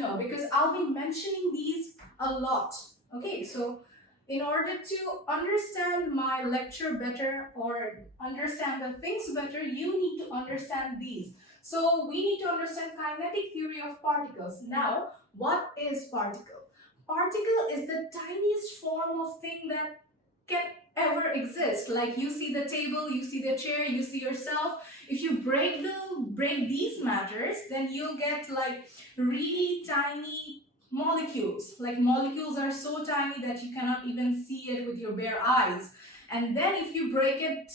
know, because I'll be mentioning these a lot. Okay, so in order to understand my lecture better or understand the things better, you need to understand these. So we need to understand kinetic theory of particles. Now, what is particle? Particle is the tiniest form of thing that can ever exist. Like you see the table, you see the chair, you see yourself. If you break these matters, then you'll get like really tiny molecules. Like molecules are so tiny that you cannot even see it with your bare eyes. And then if you break it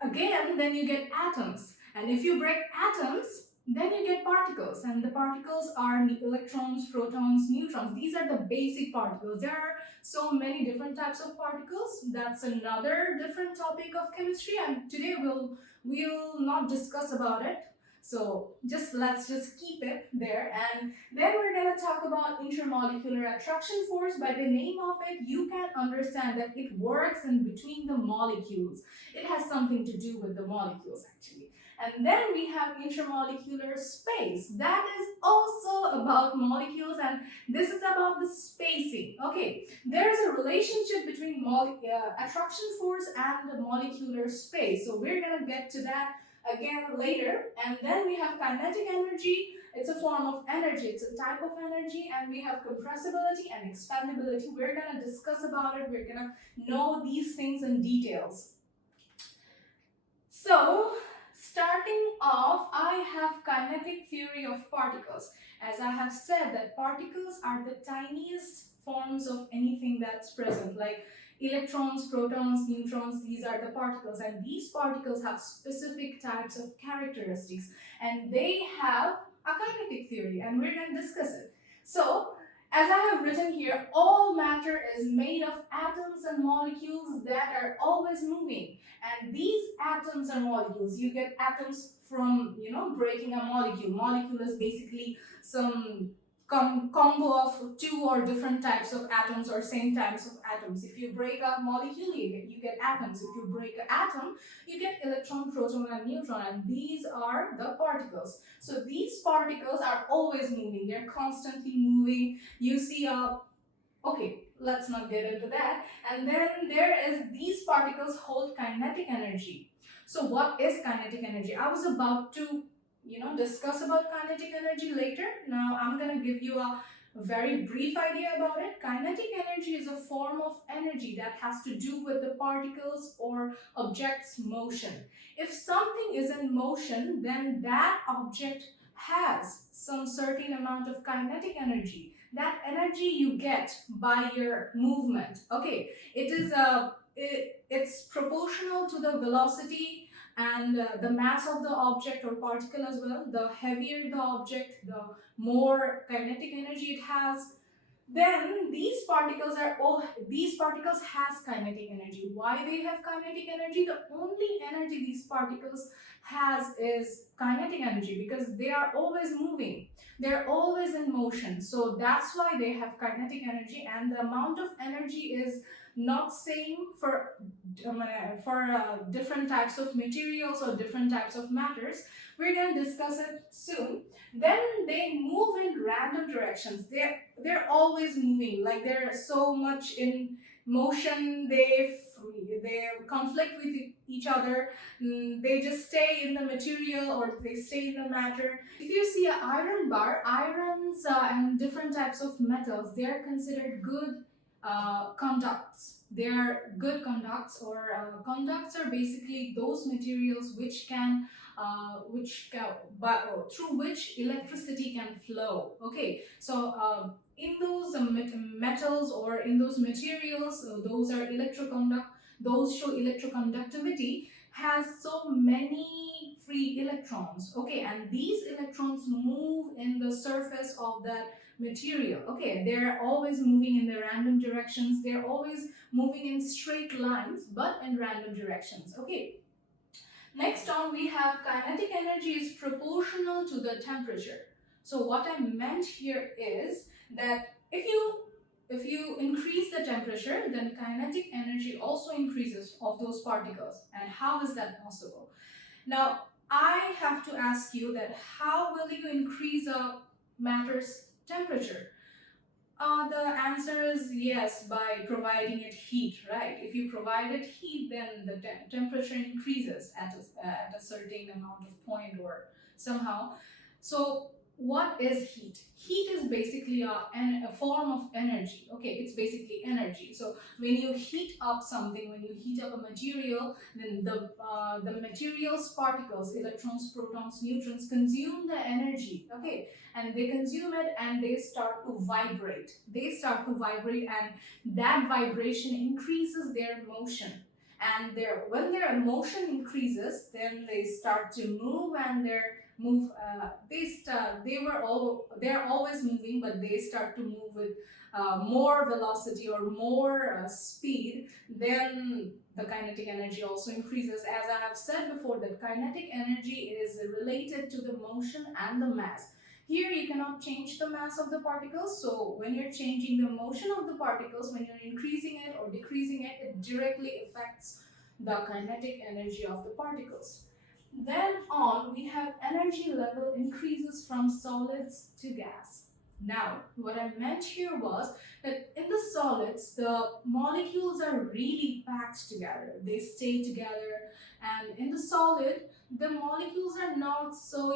again, then you get atoms. And if you break atoms, then you get particles. And the particles are electrons, protons, neutrons. These are the basic particles. There are so many different types of particles. That's another different topic of chemistry, and today we'll not discuss about it. So let's just keep it there. And then we're going to talk about intermolecular attraction force. By the name of it, you can understand that it works in between the molecules. It has something to do with the molecules actually. And then we have intermolecular space. That is also about molecules, and this is about the spacing. Okay, there's a relationship between attraction force and the molecular space. So we're going to get to that again later. And then we have kinetic energy. It's a form of energy. It's a type of energy. And we have compressibility and expandability. We're going to discuss about it. We're going to know these things in details. So, starting off, I have kinetic theory of particles. As I have said, that particles are the tiniest forms of anything that's present, like electrons, protons, neutrons. These are the particles, and these particles have specific types of characteristics, and they have a kinetic theory, and we're going to discuss it. So, as I have written here, all matter is made of atoms and molecules that are always moving. And these atoms and molecules, you get atoms from, breaking a molecule. Molecule is basically some combo of two or different types of atoms or same types of atoms. If you break a molecule, you get atoms. If you break an atom, you get electron, proton, and neutron, and these are the particles. So these particles are always moving. They're constantly moving. You see okay, let's not get into that. And then there is, these particles hold kinetic energy. So what is kinetic energy? I was about to discuss about kinetic energy later. Now I'm going to give you a very brief idea about it. Kinetic energy is a form of energy that has to do with the particles or object's motion. If something is in motion, then that object has some certain amount of kinetic energy. That energy you get by your movement. Okay, it's proportional to the velocity and the mass of the object or particle as well. The heavier the object, the more kinetic energy it has. Then these particles has kinetic energy. Why they have kinetic energy? The only energy these particles has is kinetic energy, because they are always moving. They're always in motion. So that's why they have kinetic energy, and the amount of energy is not same for different types of materials or different types of matters. We're going to discuss it soon. Then they move in random directions. They're always moving, like they're so much in motion. They conflict with each other. They just stay in the material or they stay in the matter. If you see an iron bar, irons and different types of metals, they are considered good conducts. They are good conducts, or conducts are basically those materials which can through which electricity can flow. Okay, so in those metals or in those materials, those show electroconductivity, has so many free electrons. Okay, and these electrons move in the surface of that material. Okay, they're always moving in the random directions. They're always moving in straight lines, but in random directions. Okay. Next on, we have kinetic energy is proportional to the temperature. So what I meant here is that if you increase the temperature, then kinetic energy also increases of those particles. And how is that possible? Now, I have to ask you that how will you increase a matter's temperature? The answer is yes, by providing it heat, right? If you provide it heat, then the temperature increases at a certain amount of point or somehow. So what is heat? Heat is basically a form of energy. Okay, it's basically energy. So when you heat up something, when you heat up a material, then the material's particles, electrons, protons, neutrons, consume the energy. Okay, and they consume it and they start to vibrate. And that vibration increases their motion. And when their motion increases, then they start to move, and they're always moving, but they start to move with more velocity or more speed. Then the kinetic energy also increases. As I have said before, that kinetic energy is related to the motion and the mass. Here you cannot change the mass of the particles, so when you're changing the motion of the particles, when you're increasing it or decreasing it, it directly affects the kinetic energy of the particles. Then on, we have energy level increases from solids to gas. Now, what I meant here was that in the solids, the molecules are really packed together. They stay together, and in the solid, the molecules are not so,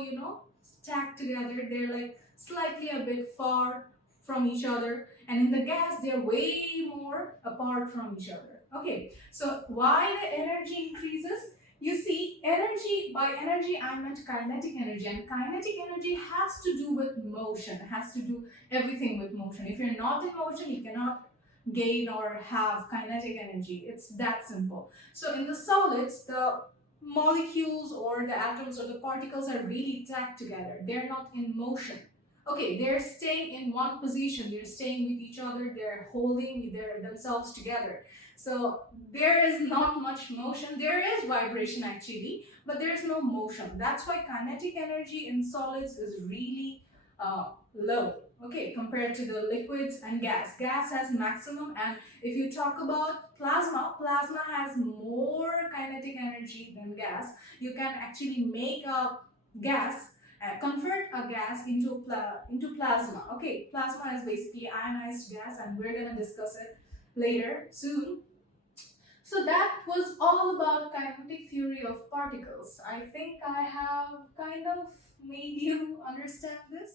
stacked together. They're like slightly a bit far from each other, and in the gas, they're way more apart from each other. Okay, so why the energy increases? You see, by energy I meant kinetic energy, and kinetic energy has to do with motion, has to do everything with motion. If you're not in motion, you cannot gain or have kinetic energy. It's that simple. So in the solids, the molecules or the atoms or the particles are really tacked together. They're not in motion. Okay, they're staying in one position, they're staying with each other, they're holding themselves together. So there is not much motion. There is vibration actually, but there is no motion. That's why kinetic energy in solids is really low, okay, compared to the liquids and gas. Gas has maximum, and if you talk about plasma has more kinetic energy than gas. You can actually make a gas, convert a gas into plasma. Okay, plasma is basically ionized gas, and we're gonna discuss it later soon. So that was all about kinetic theory of particles. I think I have kind of made you understand this.